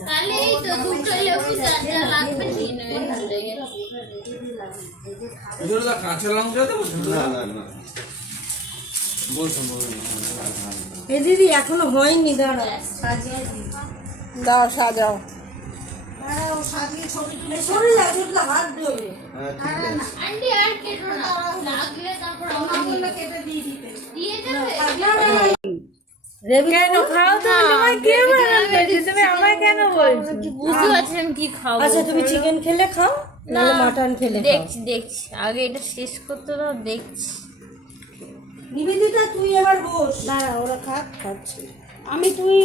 তাহলে এই তো দুটো লেবু যা যা লাগবে নিয়ে নেবে এখান থেকে কাঁচা লঙ্কা দেবো না না না বলছো বলছো এ দিদি এখনও হয়নি দাঁড়া দাও সাজাও হ্যাঁ লাগলে তারপর দিয়ে দিতে দিয়ে দেবে কেন? খাও তুমি তোমায় কে বানাবে? তুমি আমায় কেন বলছো? বুঝতে পারছেন কি খাব আচ্ছা তুমি চিকেন খেলে খাও না মাটন খেলে দেখছি দেখছি। আগে এটা শেষ করতে দাও দেখছি। নিবেদিতা তুই এবার বস। না না, ওরা খাক খাচ্ছে। আমি তুই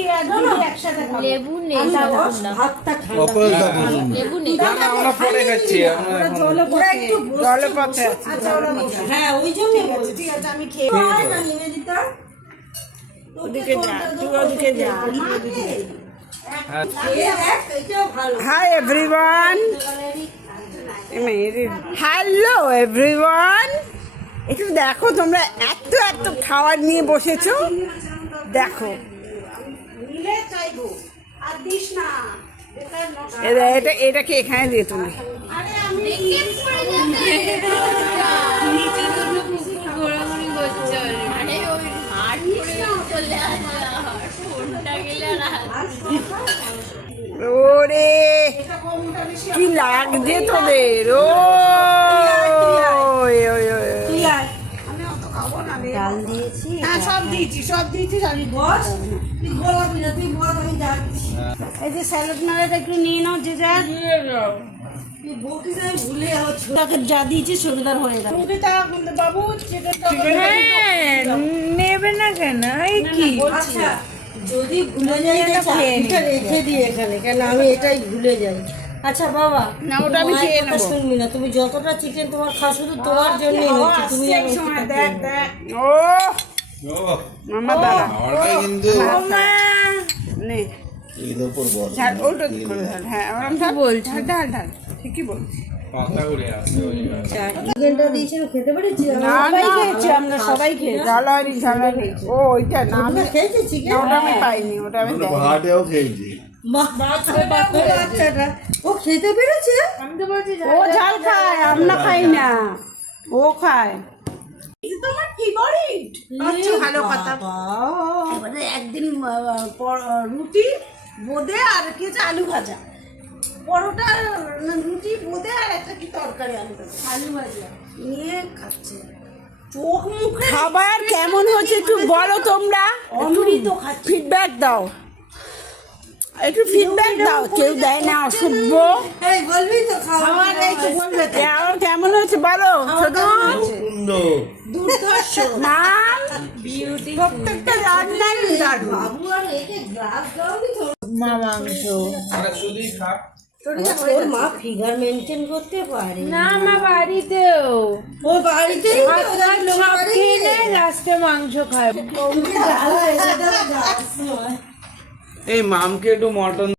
একসাথে লেবু নেই ভাতটা লেবু নেই। না না আমরা পরে খাচ্ছি আমরা এখন ওরা একটু জলে পথে আচ্ছা ওরা হ্যাঁ ওই জন্যই বলছি। ঠিক আছে আমি খেয়ে নিবেদিতা। ওদিকে যা তুই ওদিকে যা। হ্যাঁ খেয়ে দেখ এটাও ভালো হাই এভরিওয়ান হ্যালো এভরিওয়ান একটু দেখো তোমরা এত এত খাবার নিয়ে বসেছো। দেখো। এটা এটা এটাকে এখানে দিয়ে তুমি দেখে পড়ে যাবে। নিচে ওরে কি লাগছে তোদের? ও। ডাল দিয়েছি। হ্যাঁ সব দিয়েছি সব দিয়েছি সবই বস তুই বলাবি না তুই বল আমি যাচ্ছি। এই যে স্যালাড ম্যালাড একটু নিয়ে নাও যে দিয়েছি সুবিধার হয়ে বাবু। নেবে না কেন? এই কি? আচ্ছা যদি ভুলে যাই চাটনিটা রেখে দিই এখানে কেন আমি এটাই ভুলে যাই। আচ্ছা বাবা না, ওটা আমি খেয়ে নেব। শুনবি না তুমি যতটা চিকেন তোমার খাও শুধু তোমার জন্যই হচ্ছে তুমি খেয়ে নাও। ও মামা খাবারটাই কিন্তু নে। এর উপর বল ঝাল উল্টো দিক করে ঝাল হ্যাঁ ওরম ঢাল বলছি ঢাল ঢাল ঠিকই বলছি চিকেনটা খেতে পেরেছি আমরা সবাই ওইটা না আমি খেয়েছি ওটা আমি ওটা আমি ও খেতে পেরেছে ও ঝাল খায় আমরা খাই না ও খায় আচ্ছা একদিন রুটি বোঁদে আর কি আলু ভাজা পরোটা রুটি বোঁদে আর একটা কি তরকারি আলু ভাজা। আলু ভাজা। নিয়ে খাচ্ছে। চোখ মুখ খাবার কেমন হচ্ছে একটু বলো তোমরা। অমৃত খাচ্ছে। ফিডব্যাক দাও। একটু ফিডব্যাক দাও। কেউ দেয় না অসভ্য এই বলবি তো খাওয়া কেমন কেমন হচ্ছে বলো নাম প্রত্যেকটা রান্নাই দারুণ। মা ফিগার মেনটেন করতে পারে না আমার বাড়িতেও। ও বাড়িতেই তো ভাত টাত সব খেয়ে নেয়। লাস্টে মাংস খায়। এই মামকে একটু মটন